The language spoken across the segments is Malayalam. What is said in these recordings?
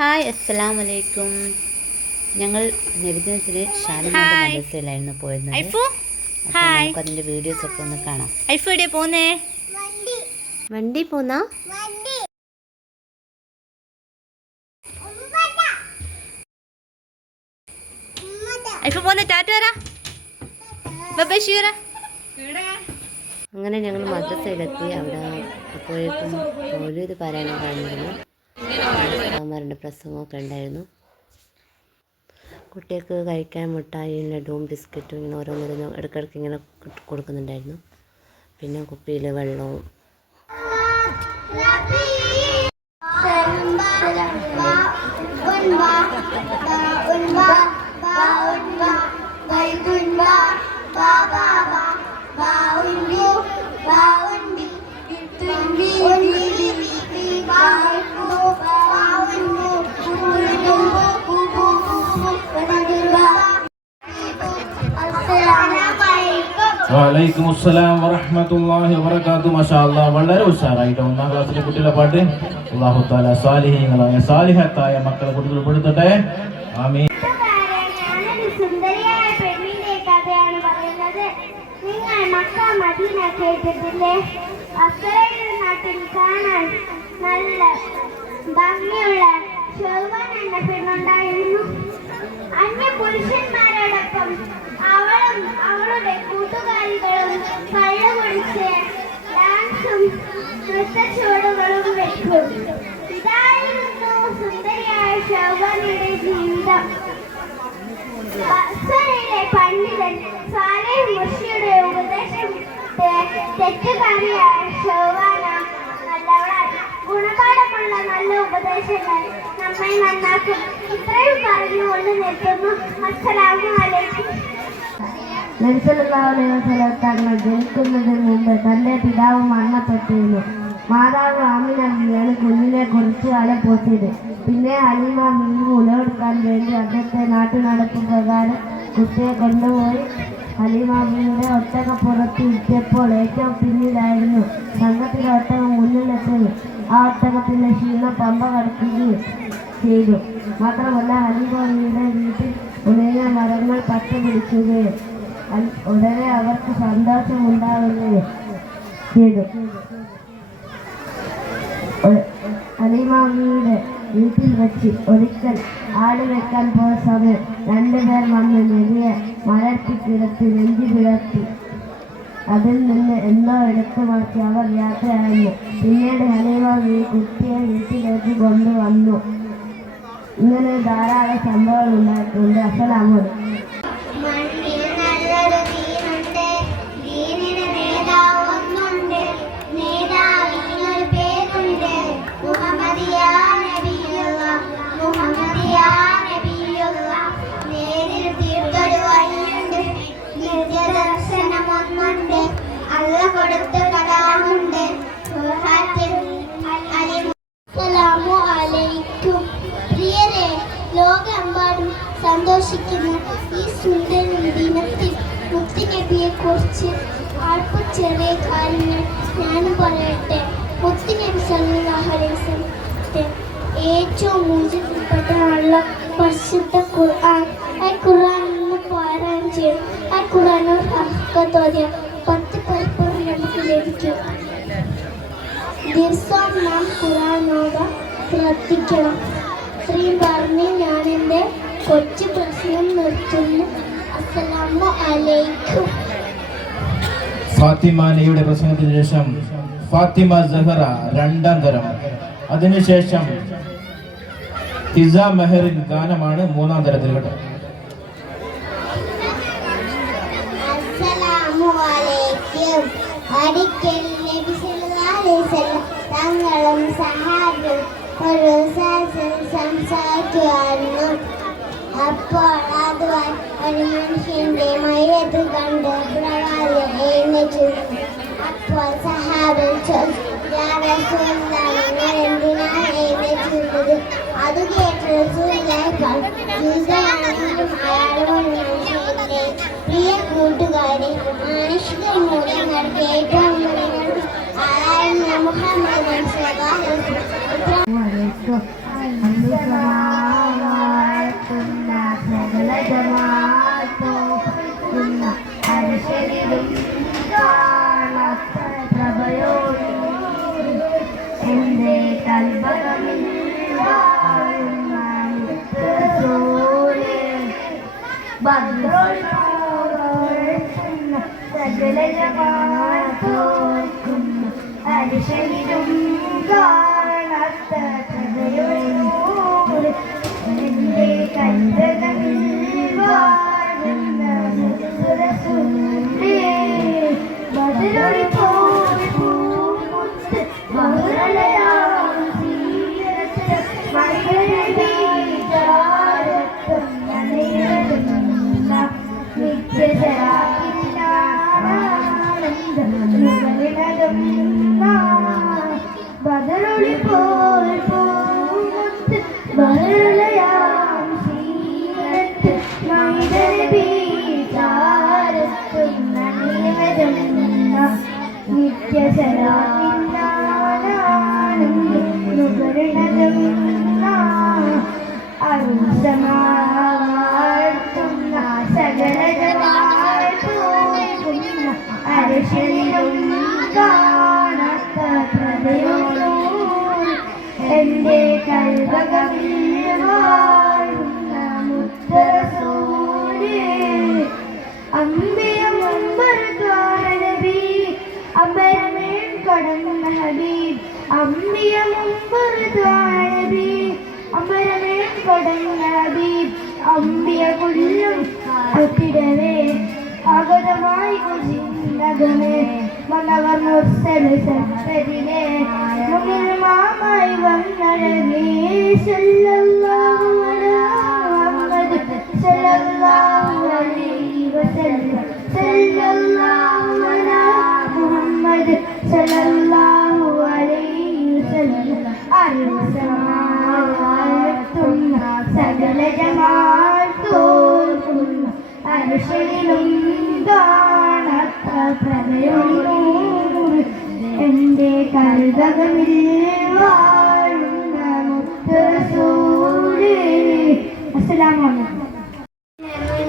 ഹായ് അസ്സലാമു അലൈക്കും. ഞങ്ങൾ നബിദിനത്തിന് ഷാലിമാൻ്റെ മദ്രസയിലായിരുന്നു പോയിരുന്നത്. അപ്പോൾ നമുക്കതിൻ്റെ വീഡിയോസൊക്കെ ഒന്ന് കാണാം. വണ്ടി പോന്നാ അങ്ങനെ ഞങ്ങൾ മദ്രസയിലെത്തി. അവിടെ അപ്പോഴേക്കും മൗലൂദ് പാരായണം കഴിഞ്ഞിരുന്നു. ഉസ്താദുമാരുടെ പ്രസംഗമൊക്കെ ഉണ്ടായിരുന്നു. കുട്ടികൾക്ക് കഴിക്കാൻ മുട്ടായി, ലഡുവും ബിസ്ക്കറ്റും ഇങ്ങനെ ഓരോന്നിനും ഇടയ്ക്കിടയ്ക്ക് ഇങ്ങനെ കൊടുക്കുന്നുണ്ടായിരുന്നു. പിന്നെ കുപ്പിയിൽ വെള്ളവും. വലൈക്കും അസ്സലാം വറഹ്മത്തുള്ളാഹി വബറകാതുഹു. മാഷാ അല്ലാഹ്, വളരെ ഉഷാറായിട്ട് 1ാം ക്ലാസ്സിലെ കുട്ടികളെ പാട്ട് അല്ലാഹു തആല സാലിഹീങ്ങളായ സാലിഹത്തായ മക്കളെ കുട്ടികൾ പെടുത്തട്ടെ. ആമീൻ. സുന്ദരിയായ പെണ്ണിന്റെ കഥയാണ് പറയുന്നത്. നിങ്ങൾ മക്ക മദീന കേട്ടിട്ടില്ലേ? അസ്സലൈൽ നാട്ടിൽ കാണാൻ നല്ല ഭംഗിയുള്ള ശോഭന എന്ന പെണ്ണുണ്ടായിരുന്നു. അന്യ പുരുഷന്മാരോടൊപ്പം അവളും അവളുടെ കൂട്ടുകാരികളും കള്ളു കുടിച്ച് ഡാൻസും നൃത്തച്ചുവടുകളും വെക്കും. ഇതായിരുന്നു സുന്ദരിയായ ശോഭനയുടെ ജീവിതം. ബസ്സയിലെ പണ്ഡിതൻ സാലിഹ് മുർഷിയുടെ ഉപദേശം തെറ്റുകാരിയായ ശോഭന നല്ലവളായി. ഗുണപാഠമുള്ള നല്ല ഉപദേശങ്ങൾ നമ്മെ നന്നാക്കും. ഇത്രയും പറഞ്ഞുകൊണ്ട് നിർത്തുന്നു. അസ്സലാമു അലൈക്കും. നബി സല്ലല്ലാഹു അലൈഹി വസല്ലം തങ്ങൾ ജനിക്കുന്നതിന് മുമ്പ് തൻ്റെ പിതാവ് മരണപ്പെട്ടിരുന്നു. മാതാവ് ആമിന ബീവിയാണ് കുഞ്ഞിനെ കുറച്ചു കാലം പോറ്റിയത്. പിന്നെ ഹലീമ ബീവി ഉലവെടുക്കാൻ വേണ്ടി അദ്ദേഹത്തെ നാട്ടുനടപ്പ് പ്രകാരം കുട്ടിയെ കൊണ്ടുപോയി ഹലീമ ബീവിയുടെ ഒട്ടകപ്പുറത്ത് ഇരുത്തിയപ്പോൾ ഏറ്റവും പിന്നിലായിരുന്നു സംഘത്തിലെ ഒട്ടകം മുന്നിലെത്തുകയും ആ ഒട്ടകത്തിൻ്റെ ക്ഷീണം പമ്പ കടക്കുകയും ചെയ്തു. മാത്രമല്ല ഹലീമ ബീവിയുടെ വീട്ടിൽ ഉണങ്ങിയ മരങ്ങൾ പച്ചപിടിക്കുകയും ഉടനെ അവർക്ക് സന്തോഷമുണ്ടാവുകയും ചെയ്തു. ഹലീമയുടെ വീട്ടിൽ വെച്ച് ഒരിക്കൽ ആട് വെക്കാൻ പോയ സമയം 2 പേർ വന്ന് നെല്ലിയെ മലർത്തി കിടത്തി നെഞ്ചി പിളർത്തി അതിൽ നിന്ന് എന്തോ എടുത്തു മാറ്റി അവർ യാത്രയായിരുന്നു. പിന്നീട് ഹലീമ കുട്ടിയെ വീട്ടിലേക്ക് കൊണ്ടുവന്നു. ഇങ്ങനെ ധാരാളം സംഭവങ്ങൾ ഉണ്ടായിട്ടുണ്ട്. അസ്സലാമു അലൈക്കും. പ്രിയരെ, ലോകമെമ്പാടും സന്തോഷിക്കുന്ന ഈ സുന്ദര ദിനത്തിൽ മുത്തുനബിയെ കുറിച്ച് അല്പം ചെറിയ കാര്യങ്ങൾ ഞാനും പറയട്ടെ. മുത്തുനബി സല്ലല്ലാഹു അലൈഹി വസല്ലത്തെ ഏറ്റവും മൂല്യപ്പെട്ട നല്ല പരിശുദ്ധ ഖുർആൻ. ആ ഖുർആൻ ഇന്ന് പാരായണം ചെയ്യും. ആ ഖുർആനോട് ഹഖത്തോതിയ 10 പരിപ്പൂർണ്ണം നമുക്ക് ലഭിക്കും. ദിവസവും നാം ഖുർആനോട് ശ്രദ്ധിക്കണം. ഇത്രയും പറഞ്ഞ് ഞാൻ എൻ്റെ കൊച്ചു പ്രശ്നം നിർത്തുന്നു. അസ്സലാമു അലൈക്കും. ഫാത്തിമാനയുടെ പ്രസംഗത്തിന് ശേഷം ഫാത്തിമ സഹറ 2ാം തരം, അതിനുശേഷം ഹിസ മെഹറിൻ ഗാനമാണ് 3ാം തരത്തിൽ കേട്ടോ. അസ്സലാമു അലൈക്കും. ഒരിക്കൽ നബി സല്ലല്ലാഹു അലൈഹി വസല്ലം തങ്ങളും സഹാബികളും ഒരു സംസാരിക്കുകയായിരുന്നു. അപ്പോൾ അതുവരെ ഒരു മനുഷ്യന്റെ മയ്യത്ത് കണ്ട് പ്രവാചകൻ എഴുന്നേറ്റു. അപ്പോൾ സഹാബികൾ ചോദിച്ചു, യാ റസൂലല്ലാഹ്, നിങ്ങൾ എന്തിനാണ് എഴുന്നേറ്റിരുന്നത്? അത് കേട്ട് റസൂലുള്ളാഹി ജീവിതമാണെങ്കിലും അയാളോട് മനുഷ്യന്റെ പ്രിയ കൂട്ടുകാരെ, മാനുഷിക മൂല്യങ്ങൾക്ക് ഏറ്റവും ആരായിരുന്നു മുഹമ്മദ്. ജമാഅത്തോക്കുന്ന അരിശരിലും കാണാത്ത പ്രഭയോടും എൻ്റെ കൽബകമിൽ വാഴുന്ന റസൂലേ ഭദ്രോൾക്കുന്ന സകല ജമാഅത്തോക്കുന്ന അരിശരിലും കാണാത്ത പ്രഭയോടും എൻ്റെ കൽബകമിൽ വാഴുന്ന റസൂലേ ബദറുൽ പൂമുത്ത് ബഹുറലയാം സീരത്ത് മൈനബി ജാരത്തും നനയുന്ന നിത്യജരാനന്ദ ബദറുൽ പൂമുത്ത് ബഹുറലയാം സീരത്ത് മൈനബി ജാരത്തും നനയുന്ന നിത്യശരാനന്ദ അരുസമാർത്തുന്ന സകലജമാർത്തുന്ന അരശനിലും കാണാത്ത പ്രഭയോടും എൻ്റെ കൽബകമിൽ വാഴുന്ന മുത്തറസൂലേ അമ്പിയ മുമ്പർദ്വാരനബി അമ്പരമേൻ കടന്ന ഹബീബ് അമ്പിയ മുമ്പർദ്വാരനബി അമ്പരമേൻ കടന്ന ഹബീബ് അമ്പിയ കൊല്ലും ഒത്തിടവേ ആഗതമായി കുശിന്തകമേ മന്നവർ മുർസലിലെ മുന്നിൽ മാമായി വന്നഴകേ സല്ലല്ലാഹു അലാ മുഹമ്മദ് സല്ലല്ലാഹു അലൈഹി വസല്ലം സല്ലല്ലാഹു അലാ മുഹമ്മദ് സല്ലല്ലാഹു അലൈഹി വസല്ലം അരുസമാത്തുന്ന സകല ജമാഅത്തോക്കുന്ന അർശിലും കാണാത്ത പ്രഭയോടും എൻ്റെ കൽബകമിൽ വാഴുന്ന മുത്തറസൂലേ. അസ്സലാമു അലൈക്കും.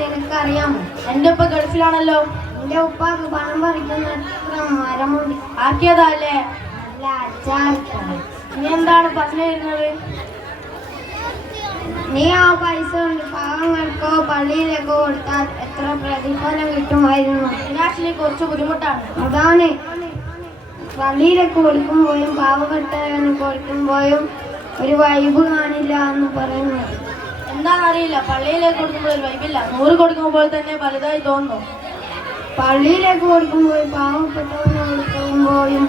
നിനക്കറിയാമോ, എൻ്റെ ഉപ്പ ഗൾഫിലാണല്ലോ. എന്റെ ഉപ്പാക്ക് പണം പറിക്കുന്ന എത്ര മരമുണ്ട്. ആക്കിയതല്ലേ? അല്ല, അച്ചാറിട്ടാണ്. നീ എന്താണ് പറഞ്ഞിരുന്നത്? നീ ആ പൈസ കൊണ്ട് പാവങ്ങൾക്കോ പള്ളിയിലേക്കോ കൊടുത്താൽ എത്ര പ്രതിഫലം കിട്ടുമായിരുന്നു. ഫിനാൻഷ്യലി കുറച്ച് ബുദ്ധിമുട്ടാണ്. അതാണ് പള്ളിയിലേക്ക് കൊടുക്കുമ്പോഴും പാവപ്പെട്ടവന് കൊടുക്കുമ്പോഴും ഒരു വൈബ് കാണില്ല എന്ന് പറയുന്നത്. എന്താണെന്നറിയില്ല, പള്ളിയിലേക്ക് കൊടുക്കുമ്പോൾ ഒരു വൈബില്ല. 100 കൊടുക്കുമ്പോൾ തന്നെ വലുതായി തോന്നുന്നു. പള്ളിയിലേക്ക് കൊടുക്കുമ്പോൾ പാവപ്പെട്ടവന് കൊടുക്കുമ്പോഴും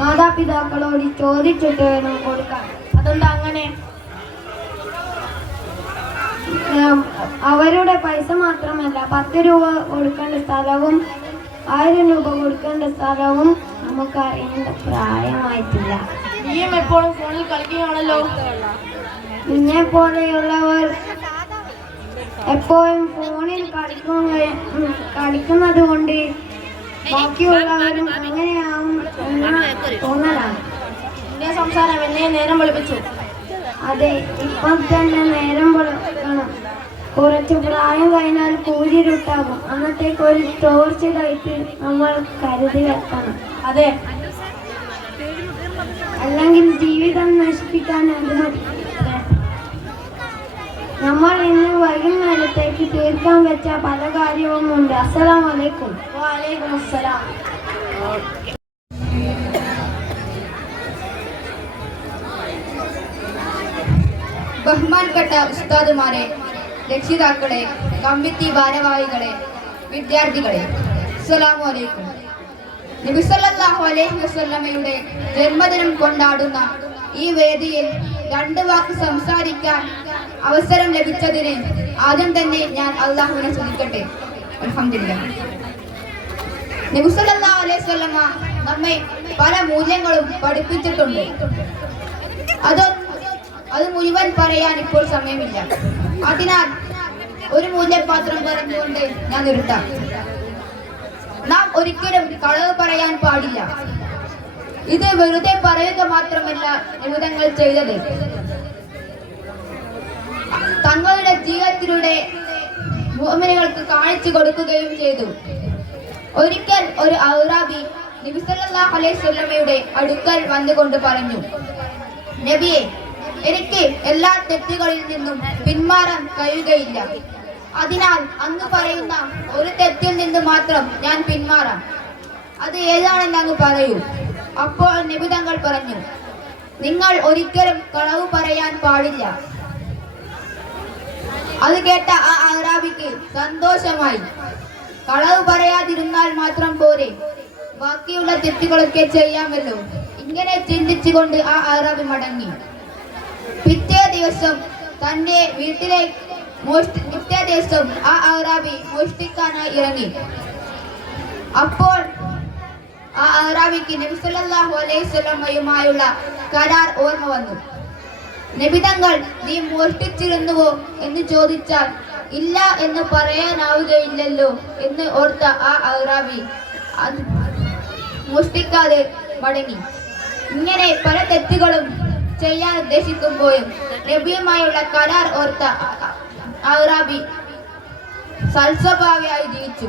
മാതാപിതാക്കളോട് ചോദിച്ചിട്ട് വേണം കൊടുക്കാൻ. അതെന്താ അങ്ങനെ? അവരുടെ പൈസ മാത്രമല്ല, 10 രൂപ കൊടുക്കേണ്ട സ്ഥലവും 1000 രൂപ കൊടുക്കേണ്ട സ്ഥലവും നമുക്ക് അറിയേണ്ട പ്രായമായിട്ടില്ല. നീയും എപ്പോഴും ഫോണിൽ കളിക്കുകയാണല്ലോ. നിന്നെ പോലെയുള്ളവർ എപ്പോഴും ഫോണിൽ കളിക്കുന്നത് കൊണ്ട് ബാക്കിയുള്ളവരും അങ്ങനെയാവും എന്ന തോന്നലാണ്. നിന്റെ സംസാരം എന്നെ നേരം വെളുപ്പിച്ചു. അതെ, ഇപ്പം തന്നെ നേരം വെളുക്കണം. കുറച്ച് പ്രായം കഴിഞ്ഞാൽ കൂരിരുട്ടാകും. അന്നത്തേക്ക് ഒരു ടോർച്ച് ലൈറ്റ് നമ്മൾ കരുതി വെക്കണം. അതെ, അല്ലെങ്കിൽ ജീവിതം നശിപ്പിക്കാൻ അനുമതിക്കില്ല. നമ്മൾ ഇന്ന് വൈകുന്നേരത്തേക്ക് തീർക്കാൻ വെച്ച പല കാര്യവുമുണ്ട്. അസ്സലാമു അലൈക്കും. വഅലൈക്കും അസ്സലാം. ബഹുമാനപ്പെട്ട ഉസ്താദുമാരെ, രക്ഷിതാക്കളെ, കമ്മിറ്റി ഭാരവാഹികളെ, വിദ്യാർത്ഥികളെ, അസ്സലാമു അലൈക്കും. നബി സല്ലല്ലാഹു അലൈഹി വസല്ലമയുടെ ജന്മദിനം കൊണ്ടാടുന്ന ഈ വേദിയിൽ 2 വാക്ക് സംസാരിക്കാൻ അവസരം ലഭിച്ചതിന് ആദ്യം തന്നെ ഞാൻ അള്ളാഹുവിനെ സ്തുതിക്കട്ടെ. അൽഹംദുലില്ലാഹ്. നബി സല്ലല്ലാഹു അലൈഹി വസല്ലമ നമ്മെ പല മൂല്യങ്ങളും പഠിപ്പിച്ചിട്ടുണ്ട്. അത് മുഴുവൻ പറയാൻ ഇപ്പോൾ സമയമില്ല. അതിനാൽ ഒരു മൂല്യപാത്രം പറഞ്ഞുകൊണ്ട് ഞാൻ നിർത്താം. നാം ഒരിക്കലും കളവ് പറയാൻ പാടില്ല. ഇത് വെറുതെ പറയുക മാത്രമല്ല നിമിതങ്ങൾ ചെയ്തത്. തങ്ങളുടെ ജീവിതത്തിലൂടെ മുഅ്മിനുകൾക്ക് കാണിച്ചു കൊടുക്കുകയും ചെയ്തു. ഒരിക്കൽ ഒരു അറാബി നബി സല്ലല്ലാഹു അലൈഹി വസല്ലമയുടെ അടുക്കൽ വന്നുകൊണ്ട് പറഞ്ഞു, നബിയെ, എനിക്ക് എല്ലാ തെറ്റുകളിൽ നിന്നും പിന്മാറാൻ കഴിയുകയില്ല. അതിനാൽ അങ്ങ് പറയുന്ന ഒരു തെറ്റിൽ നിന്ന് മാത്രം ഞാൻ പിന്മാറാം. അത് ഏതാണെന്ന് അങ്ങ് പറയൂ. അപ്പോൾ നബി തങ്ങൾ പറഞ്ഞു, നിങ്ങൾ ഒരിക്കലും കളവ് പറയാൻ പാടില്ല. അത് കേട്ട ആ അറാബിക്ക് സന്തോഷമായി. കളവ് പറയാതിരുന്നാൽ മാത്രം പോരെ, ബാക്കിയുള്ള തെറ്റുകളൊക്കെ ചെയ്യാമല്ലോ. ഇങ്ങനെ ചിന്തിച്ചുകൊണ്ട് ആ അറാബി മടങ്ങി. പിറ്റേ ദിവസം ആ അറാബി മോഷ്ടിക്കാനായി ഇറങ്ങി. അപ്പോൾ ആ അറാബിക്ക് നബി സല്ലല്ലാഹു അലൈഹി വസല്ലമയുമായുള്ള കരാർ ഓർമ്മ വന്നു. നബി തങ്ങൾ, നീ മോഷ്ടിച്ചിരുന്നുവോ എന്ന് ചോദിച്ചാൽ ഇല്ല എന്ന് പറയാനാവുകയില്ലല്ലോ എന്ന് ഓർത്ത ആ അറാബി മോഷ്ടിക്കാതെ മടങ്ങി. ഇങ്ങനെ പല തെറ്റുകളും ചെയ്യാൻ ഉദ്ദേശിക്കുമ്പോഴും നബിയുമായുള്ള കരാർ ഓർത്ത അറാബി സൽസ്വഭാവിയായി ജീവിച്ചു.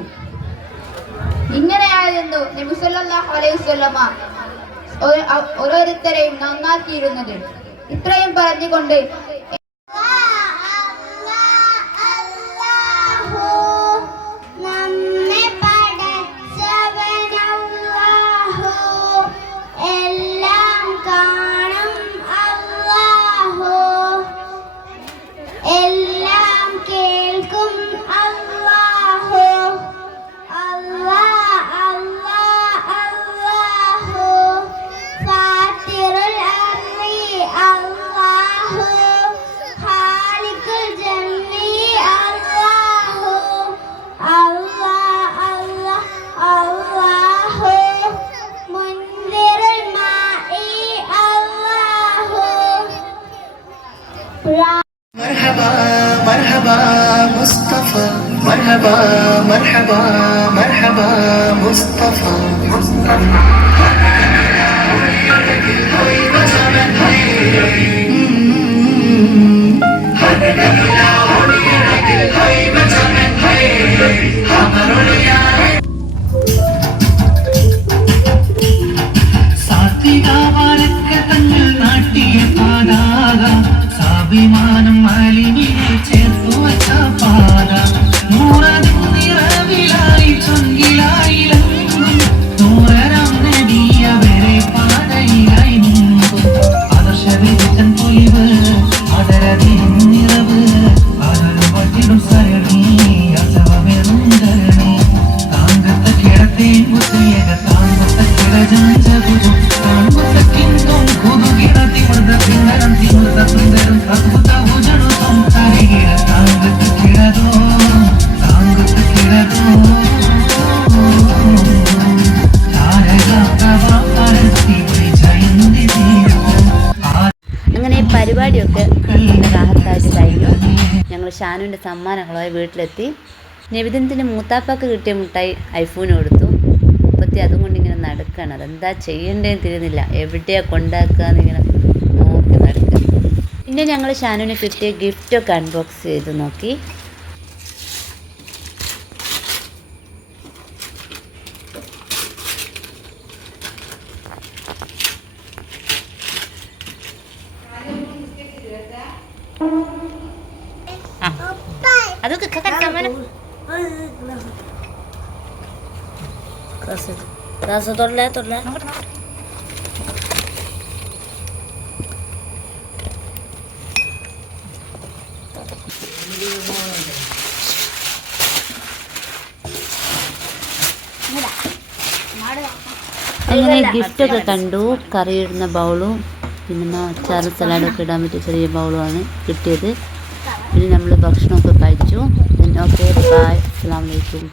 ഇങ്ങനെയായിരുന്നു നബി സല്ലല്ലാഹു അലൈഹി വസല്ലമ ഓരോരുത്തരെയും നന്നാക്കിയിരുന്നത്. ഇത്രയും പറഞ്ഞുകൊണ്ട് مرحبا مرحبا مصطفى مرحبا مرحبا مرحبا مصطفى വിമാനം മാലിന്യെ ചേർത്തു വച്ച പാത നൂറതിൻ നിറവിലായി ചൊങ്കിലായിലെങ്ങും നൂറരാം നബിയവരെ പാതയിലായി നിന്നു ആദർശ വിരുദ്ധൻ പൊലിവ് അതരതിൻ നിറവ് ആദരം പറ്റിടും സരണി അസവമെറും ധരണി താങ്കത്ത കിടത്തേ മുസ്ലിയക താങ്കത്ത കിടജാഞ്ചകുതു താങ്കത്തക്കിന്തും കുതുകിടത്തി മൃദത്തിണ്ടരം തിമൃദത്തിണ്ടരം അങ്ങനെ പരിപാടിയൊക്കെ റാഹത്തായിട്ട് കഴിഞ്ഞു. ഞങ്ങൾ ഷാനുവിൻ്റെ സമ്മാനങ്ങളുമായി വീട്ടിലെത്തി. നബിദിനത്തിന് മൂത്താപ്പാക്ക് കിട്ടിയ മുട്ടായി ഐഫോന് കൊടുത്തു. മുപ്പത്തി അതും കൊണ്ട് ഇങ്ങനെ നടക്കുകയാണ്. അതെന്താ ചെയ്യേണ്ടതെന്ന് തിരിയുന്നില്ല. എവിടെയാണ് കൊണ്ടാക്കുക എന്നിങ്ങനെ നോക്കി നടക്കുക. പിന്നെ ഞങ്ങൾ ഷാനുവിന് കിട്ടിയ ഗിഫ്റ്റൊക്കെ അൺബോക്സ് ചെയ്ത് നോക്കി. അതൊക്കെ തൊടല അങ്ങനെ ഗിഫ്റ്റൊക്കെ കണ്ടു. കറിയിടുന്ന ബൗളും പിന്നെ അച്ചാറ് സലാഡൊക്കെ ഇടാൻ പറ്റിയ ചെറിയ ബൗളുമാണ് കിട്ടിയത്. പിന്നെ നമ്മൾ ഭക്ഷണമൊക്കെ കഴിച്ചു. ഓക്കെ, ബൈ, അസ്സലാമു അലൈക്കും.